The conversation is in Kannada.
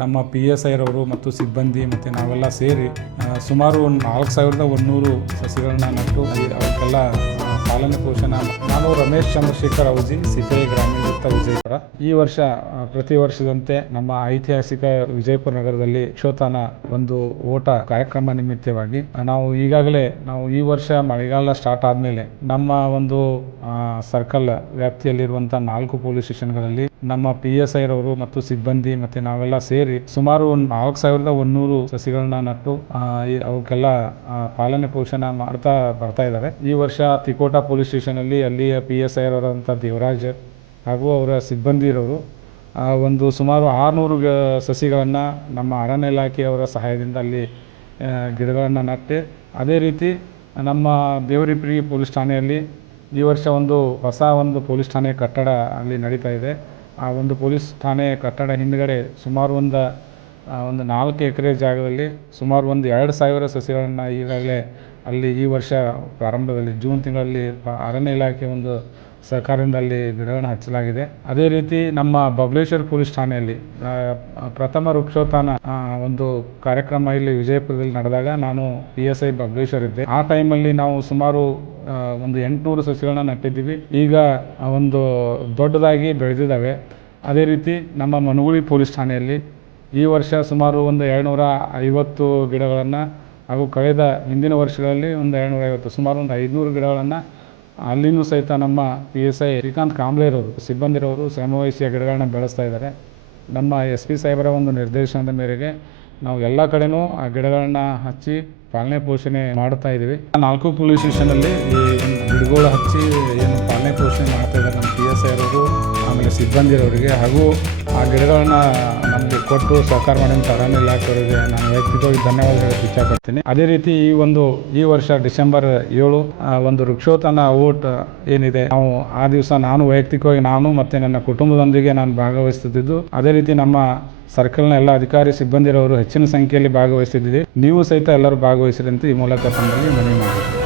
ನಮ್ಮ PSIರವರು ಮತ್ತು ಸಿಬ್ಬಂದಿ ಮತ್ತು ನಾವೆಲ್ಲ ಸೇರಿ ಸುಮಾರು 4100 ಸಸಿಗಳನ್ನ ನಟ್ಟು ಅವಕ್ಕೆಲ್ಲ ಪಾಲನೆ ಪೋಷಣೆ. ನಾನು ರಮೇಶ್ ಚಂದ್ರಶೇಖರ್ ಅವಜಿ, ಸಿಪಿಐ ಗ್ರಾಮೀಣ ವೃತ್ತ ವಿಜಯಪುರ. ಈ ವರ್ಷ ಪ್ರತಿ ವರ್ಷದಂತೆ ನಮ್ಮ ಐತಿಹಾಸಿಕ ವಿಜಯಪುರ ನಗರದಲ್ಲಿ ವೃಕ್ಷೋತ್ಥಾನ ಒಂದು ಓಟ ಕಾರ್ಯಕ್ರಮ ನಿಮಿತ್ತವಾಗಿ ನಾವು ಈಗಾಗಲೇ ಈ ವರ್ಷ ಮಳೆಗಾಲ ಸ್ಟಾರ್ಟ್ ಆದಮೇಲೆ ನಮ್ಮ ಒಂದು ಸರ್ಕಲ್ ವ್ಯಾಪ್ತಿಯಲ್ಲಿರುವಂಥ 4 ಪೊಲೀಸ್ ಸ್ಟೇಷನ್ಗಳಲ್ಲಿ ನಮ್ಮ PSIರವರು ಮತ್ತು ಸಿಬ್ಬಂದಿ ಮತ್ತು ನಾವೆಲ್ಲ ಸೇರಿ ಸುಮಾರು 4100 ಸಸಿಗಳನ್ನ ನಟ್ಟು ಅವಕ್ಕೆಲ್ಲ ಪಾಲನೆ ಪೋಷಣೆ ಮಾಡ್ತಾ ಬರ್ತಾ ಇದ್ದಾರೆ. ಈ ವರ್ಷ ತಿಕೋಟ ಪೊಲೀಸ್ ಸ್ಟೇಷನಲ್ಲಿ ಅಲ್ಲಿಯ PSIರವರಂಥ ದೇವರಾಜ್ ಹಾಗೂ ಅವರ ಸಿಬ್ಬಂದಿ ಇರೋರು ಒಂದು ಸುಮಾರು 600 ಸಸಿಗಳನ್ನು ನಮ್ಮ ಅರಣ್ಯ ಇಲಾಖೆಯವರ ಸಹಾಯದಿಂದ ಅಲ್ಲಿ ಗಿಡಗಳನ್ನು ನಟ್ಟು, ಅದೇ ರೀತಿ ನಮ್ಮ ದೇವರಿಪ್ರಿ ಪೊಲೀಸ್ ಠಾಣೆಯಲ್ಲಿ ಈ ವರ್ಷ ಹೊಸ ಪೊಲೀಸ್ ಠಾಣೆ ಕಟ್ಟಡ ಅಲ್ಲಿ ನಡೀತಾ ಇದೆ. ಆ ಒಂದು ಪೊಲೀಸ್ ಠಾಣೆ ಕಟ್ಟಡ ಹಿಂದುಗಡೆ ಸುಮಾರು ಒಂದು 4 ಎಕರೆ ಜಾಗದಲ್ಲಿ ಸುಮಾರು 2000 ಸಸಿಗಳನ್ನು ಈಗಾಗಲೇ ಅಲ್ಲಿ ಈ ವರ್ಷ ಪ್ರಾರಂಭದಲ್ಲಿ ಜೂನ್ ತಿಂಗಳಲ್ಲಿ ಅರಣ್ಯ ಇಲಾಖೆ ಒಂದು ಸಹಕಾರದಿಂದ ಅಲ್ಲಿ ಗಿಡಗಳನ್ನು ಹಚ್ಚಲಾಗಿದೆ. ಅದೇ ರೀತಿ ನಮ್ಮ ಬಬಲೇಶ್ವರ ಪೊಲೀಸ್ ಠಾಣೆಯಲ್ಲಿ ಪ್ರಥಮ ವೃಕ್ಷೋತ್ಥಾನ ಒಂದು ಕಾರ್ಯಕ್ರಮ ಇಲ್ಲಿ ವಿಜಯಪುರದಲ್ಲಿ ನಡೆದಾಗ ನಾನು PSI ಬಬಲೇಶ್ವರ ಇದ್ದೆ. ಆ ಟೈಮಲ್ಲಿ ನಾವು ಸುಮಾರು 800 ಸಸಿಗಳನ್ನ ನಟ್ಟಿದ್ದೀವಿ. ಈಗ ಒಂದು ದೊಡ್ಡದಾಗಿ ಬೆಳೆದಿದ್ದಾವೆ. ಅದೇ ರೀತಿ ನಮ್ಮ ಮನಗುಳಿ ಪೊಲೀಸ್ ಠಾಣೆಯಲ್ಲಿ ಈ ವರ್ಷ ಸುಮಾರು 250 ಗಿಡಗಳನ್ನು ಹಾಗೂ ಕಳೆದ ಹಿಂದಿನ ವರ್ಷಗಳಲ್ಲಿ 250 ಸುಮಾರು 500 ಗಿಡಗಳನ್ನು ಅಲ್ಲಿನೂ ಸಹಿತ ನಮ್ಮ PSI ಶ್ರೀಕಾಂತ್ ಕಾಂಬ್ಳೆ ಇರೋರು ಸಿಬ್ಬಂದಿರೋರು ಶ್ರಮವಹಿಸಿ ಗಿಡಗಳನ್ನ ಬೆಳೆಸ್ತಾ ಇದ್ದಾರೆ. ನಮ್ಮ SP ಸಾಹೇಬರ ಒಂದು ನಿರ್ದೇಶನದ ಮೇರೆಗೆ ನಾವು ಎಲ್ಲ ಕಡೆನೂ ಆ ಗಿಡಗಳನ್ನ ಹಚ್ಚಿ ಪಾಲನೆ ಪೋಷಣೆ ಮಾಡ್ತಾ ಇದ್ದೀವಿ. 4 ಪೊಲೀಸ್ ಸ್ಟೇಷನಲ್ಲಿ ಈ ಗಿಡಗಳು ಹಚ್ಚಿ ಏನು ಪಾಲನೆ ಪೋಷಣೆ ಮಾಡ್ತಾ ಇದ್ದಾರೆ ನಮ್ಮ PSIರವರು, ಆಮೇಲೆ ಸಿಬ್ಬಂದಿರವರಿಗೆ ಹಾಗೂ ಆ ಗಿಡಗಳನ್ನ ನಮಗೆ ಕೊಟ್ಟು ಸಹಕಾರ ಮಾಡಿದಂಥ ಅರಣ್ಯ ಇಲಾಖೆಯವರಿಗೆ ನಾನು ವೈಯಕ್ತಿಕವಾಗಿ ಧನ್ಯವಾದ ಹೇಳಕ್ಕೆ ಇಚ್ಛಪಡ್ತೀನಿ. ಅದೇ ರೀತಿ ಈ ವರ್ಷ ಡಿಸೆಂಬರ್ 7 ಒಂದು ವೃಕ್ಷೋತ್ಥಾನ ಓಟ್ ಏನಿದೆ, ಆ ದಿವಸ ನಾನು ವೈಯಕ್ತಿಕವಾಗಿ ಮತ್ತು ನನ್ನ ಕುಟುಂಬದೊಂದಿಗೆ ನಾನು ಭಾಗವಹಿಸುತ್ತಿದ್ದು, ಅದೇ ರೀತಿ ನಮ್ಮ ಸರ್ಕಲ್ನ ಎಲ್ಲ ಅಧಿಕಾರಿ ಸಿಬ್ಬಂದಿರವರು ಹೆಚ್ಚಿನ ಸಂಖ್ಯೆಯಲ್ಲಿ ಭಾಗವಹಿಸಿದ್ದೀವಿ. ನೀವು ಸಹಿತ ಎಲ್ಲರೂ ಭಾಗವಹಿಸಿರಿ ಅಂತ ಈ ಮೂಲಕ ತಮ್ಮಲ್ಲಿ ಮನವಿ ಮಾಡಿದ್ದೀವಿ.